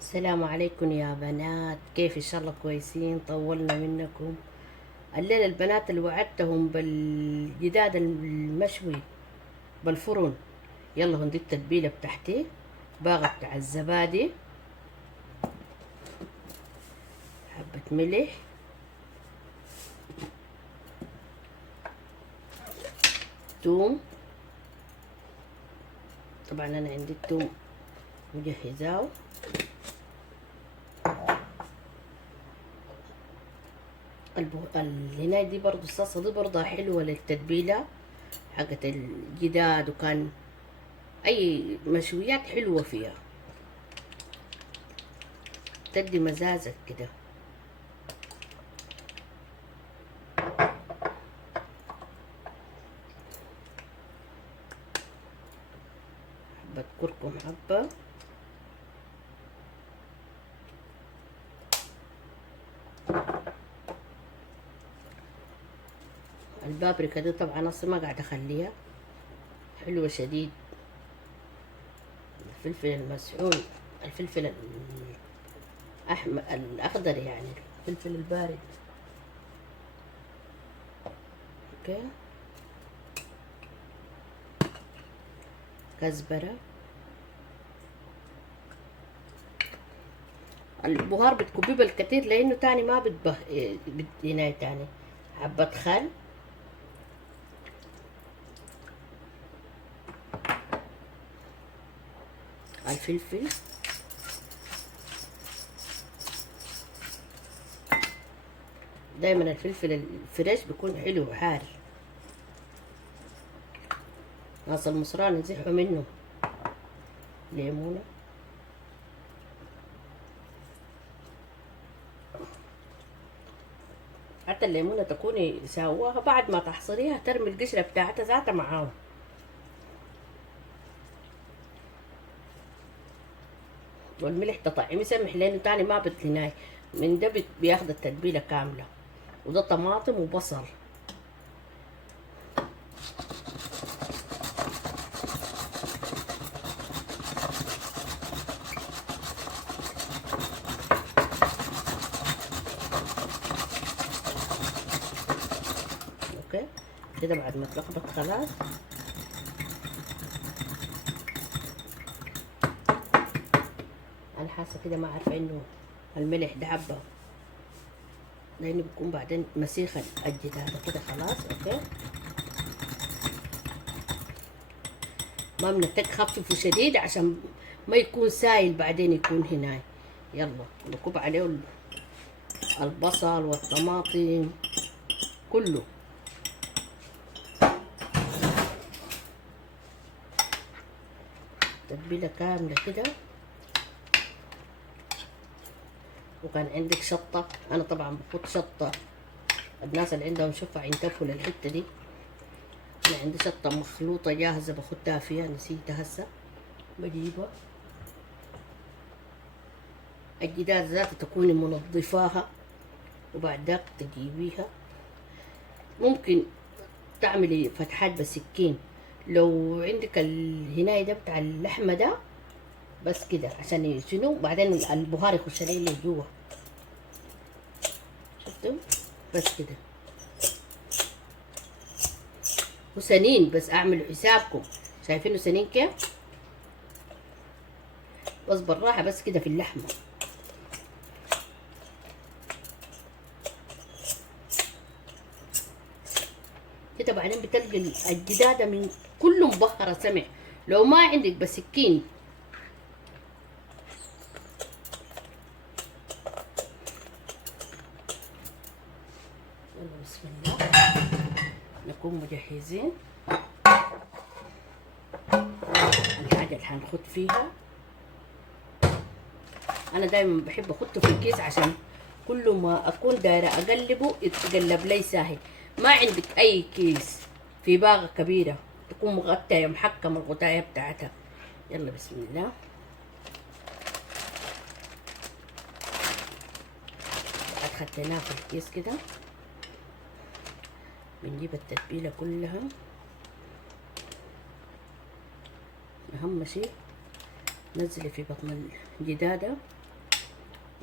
السلام عليكم يا بنات، كيف ان شاء الله كويسين؟ طولنا منكم. الليلة البنات اللي وعدتهم بالجداد المشوي بالفرن. يلا هندي التتبيلة بتاعتي، باغة بتاع الزبادي، حبة ملح، توم. طبعا انا عندي التوم مجهزاه. هنا دي برضو الصلصة دي برضها حلوة للتتبيلة حقت الجداد، وكان اي مشويات حلوة فيها، تدي مزازك كده. حبة كركم، حبة البابريكا دي طبعا اصلا ما قاعدة اخليها، حلوة شديد. الفلفل المسحون، الفلفل الأحمر الأخضر، يعني الفلفل البارد. اوكي، كزبرة. البهار بتكبيه بالكتير لأنه تاني ما بتبه هنا تاني. حبة خل، الفلفل، دايما الفلفل الفريش بيكون حلو حار، ناس المصران يزحوا منه. ليمونة، حتى الليمونة تكوني ساواها بعد ما تحصريها ترمي القشرة بتاعتها ذاتها معاهم. والملح تطعمي سمح لانه تاني ما بتناي من ده بياخد التتبيلة كاملة. وده طماطم وبصل. اوكي كده بعد ما تلخبط خلاص. انا حاسه كده، ما عارفه انه الملح ده عبى، لانه بيكون بعدين مسيخ الجداد كده خلاص. اوكي، ما بنحتاج خففه شديد عشان ما يكون سايل بعدين يكون هنا. يلا نكب عليه البصل والطماطم كله، تتبيله كامله كده. وكان عندك شطه، انا طبعا بحط شطه، الناس اللي عندهم شفع ينتبهوا للحته دي. انا عندي شطه مخلوطه جاهزه بخدها فيها، نسيتها هسه بجيبها. الجدار ذاته تكوني منظفاها وبعد ذاك تجيبيها. ممكن تعملي فتحات بسكين لو عندك الهناية ده بتاع اللحمة ده، بس كده عشان شنو بعدين البهار يخش عليه اللي جوا. شفتوا؟ بس كده. وسنين بس اعملوا حسابكم، شايفينه سنين كيف؟ بس بالراحة بس كده في اللحمة كده. بعدين بتلقي الجدادة من كله مبهرة سمع. لو ما عندك بسكين، يلا بسم الله نكون مجهزين الحاجة اللي هنخد فيها. انا دايما بحب احطه في الكيس عشان كل ما اكون دايره اقلبه يتقلب لي ساهل. ما عندك اي كيس في باغه كبيره تكون مغطيه محكمه الغطايه بتاعتها. يلا بسم الله. بعد خدناه في الكيس كده بنجيب التتبيله كلها. اهم شيء نزلي في بطن الجداده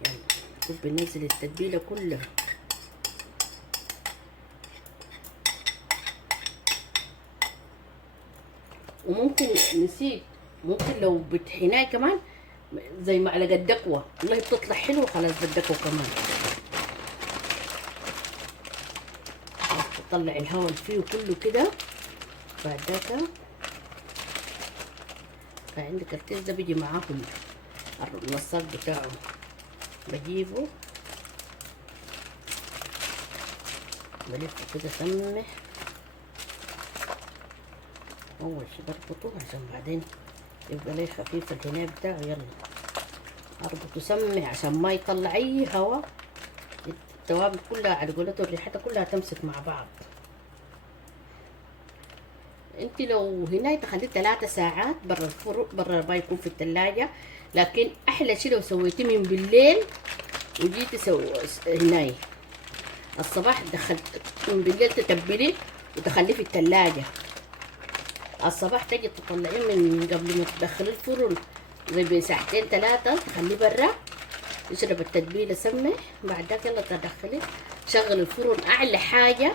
يعني نكون بننزل التتبيلة كلها. وممكن نسيت، ممكن لو بتحيناي كمان زي معلقة دقوة، والله بتطلع حلوة. خلاص بالدقوة كمان تطلع الهواء اللي فيه كله كده. بعد ذاك عندك الكيس ده بيجي معاه النصاق بتاعه، بجيبه بلفه كده سمح. اول شي بربطه عشان بعدين يبقى ليه خفيف الهناء بتاعه. يلا اربطه سمح عشان ما يطلع اي هوا، التوابل كلها على قولته ريحتها كلها تمسك مع بعض. انت لو هنا تخليه 3 ساعات برا الفرن، برا ما يكون في الثلاجة. لكن احلى شي لو سويتيه من بالليل وجيتي هناي الصباح دخلت من بالليل تتبليه وتخليه في الثلاجة. الصباح تجي تطلعيه من قبل ما تدخليه الفرن زي بساعتين 3، تخليه برا يشرب التتبيله سمح. بعد ذاك يلا تدخليه، شغل الفرن اعلى حاجه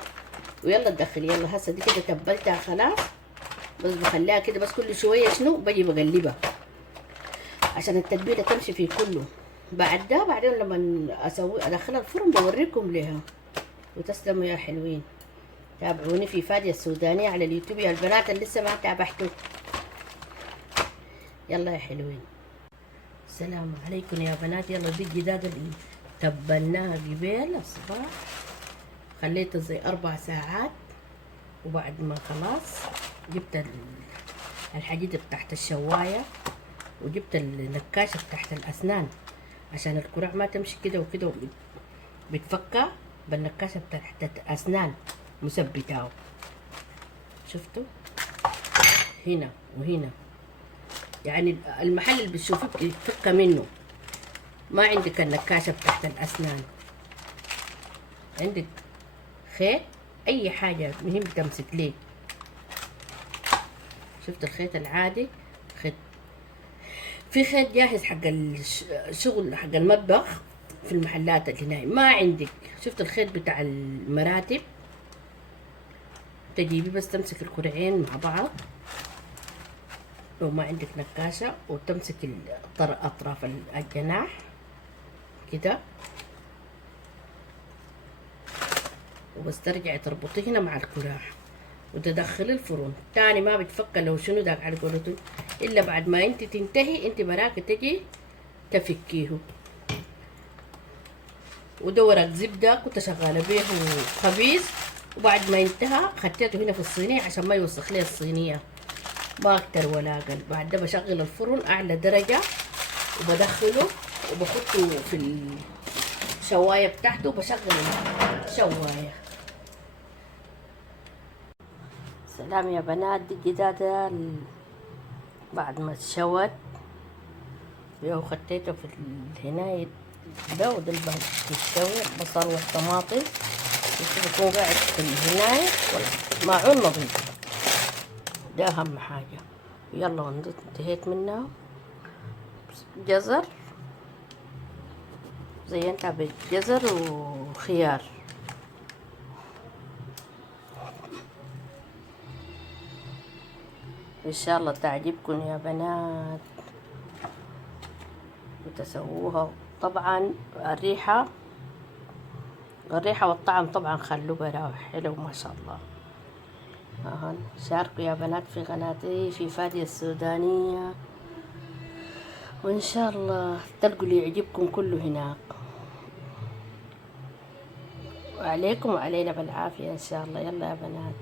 ويلا تدخلي. يلا هسه دي كده تبلتها خلاص، بس بخليها كده بس كل شويه شنو بجي بقلبها عشان التتبيله تمشي في كله. بعد ده بعدين لما ادخلها الفرن بوريكم ليها. وتسلموا يا حلوين. تابعوني في فادية السودانية على اليوتيوب يا البنات اللي لسه ما تابعتوا. يلا يا حلوين، السلام عليكم يا بنات. يلا دي الجداد اللي تبلناها قبل الصباح، خليتها زي 4 ساعات. وبعد ما خلاص جبت الحديدة تحت الشواية وجبت النكاشة تحت الأسنان عشان الكرع ما تمشي كده وكده، بتفكى بالنكاشة تحت الأسنان مثبتاه. شفتوا هنا وهنا، يعني المحل اللي بتشوفوه بتفكى منه. ما عندك النكاشة تحت الأسنان، عندك خيط أي حاجة مهم تمسك ليه. شفت الخيط العادي، خيط في خيط جاهز حق الشغل حق المطبخ في المحلات اللي هنا. ما عندك، شفت الخيط بتاع المراتب، تجيبي بس تمسك الكرعين مع بعض لو ما عندك نكاشة، وتمسك أطراف الجناح كده وبس ترجعي تربطي هنا مع الكراع وتدخلي الفرن تاني. ما بتفكر لو شنو داك على قولته الا بعد ما انت تنتهي، انت براك تجي تفكيه. وده ورق زبده كنت شغاله بيه خبيز، وبعد ما انتهى خديته هنا في الصينيه عشان ما يوسخ لي الصينيه، ما اكتر ولا اقل. بعد ده بشغل الفرن اعلى درجه وبدخله وبحطه في الشوايه بتاعته وبشغل الشوايه. سلام يا بنات. دي جدادة بعد ما اتشوت يو خديته في الهناية ده، وده اللي تستوي البصل والطماطم يكون قاعد في الهناية والماعون نظيف، ده أهم حاجة. يلا انتهيت منها. جزر زينتها بالجزر وخيار. ان شاء الله تعجبكم يا بنات وتسووها. طبعا الريحة والطعم طبعا خلوه براوح حلو ما شاء الله. شاركوا يا بنات في قناتي في فادية السودانية، وان شاء الله تلقوا اللي يعجبكم كله هناك. وعليكم وعلينا بالعافية ان شاء الله. يلا يا بنات.